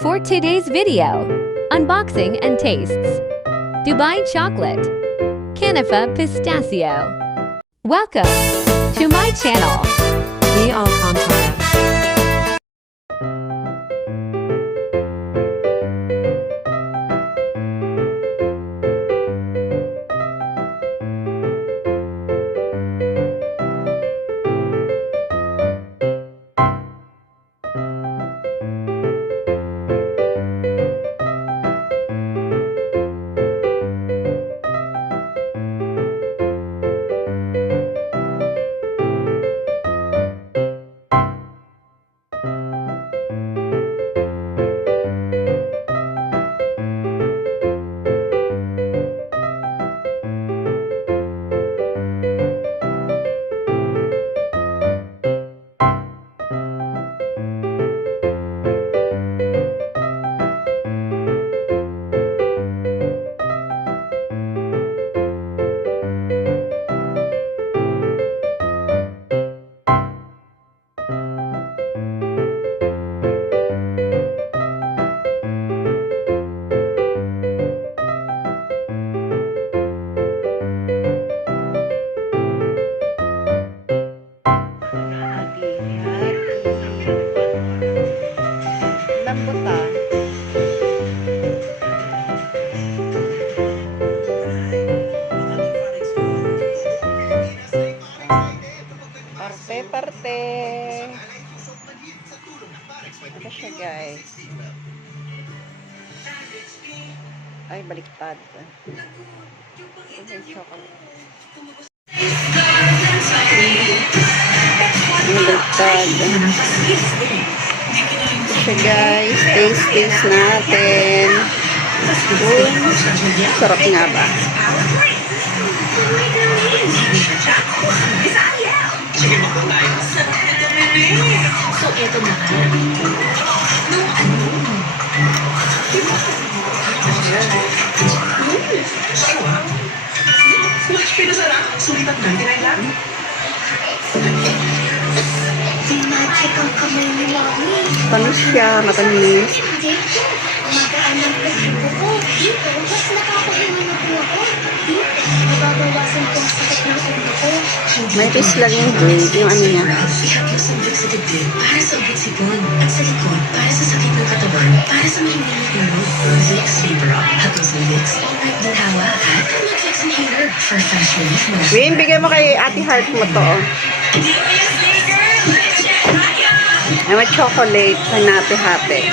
For today's video, unboxing and tastes. Dubai Chocolate, Canafa Pistachio. Welcome to my channel. Be all contact. Lambutan. Parte-parte. Ito siya, guys. Ay, baliktad. Ito yung chocolate. Baliktad. Ito guys, taste natin. Sarap nga ba? So, eto na ka. Sulit at nandiray lang. Magic ang kamay ni Mami. Paano siya? Matamis. Magaan ang pagkibo ko. Dito, mas nakakahinga na po ako. Dito, nababawasan ko ang sakit ng ulo ko. May taste lang yung grade, yung ano niya. Ihap mo sa ulit sa dibdib para sa ulit sipon. At sa likod para sa sakit ng katawan. Para sa mahimbing ng ulo. Rosix Vapor Up. Hatos ng Vicks. All right din hawa. At Matrix Inhaler. For fresh relief mo. Win, bigay mo kay Ate Heart mo to. Ay, may chocolate. Hanate-hate.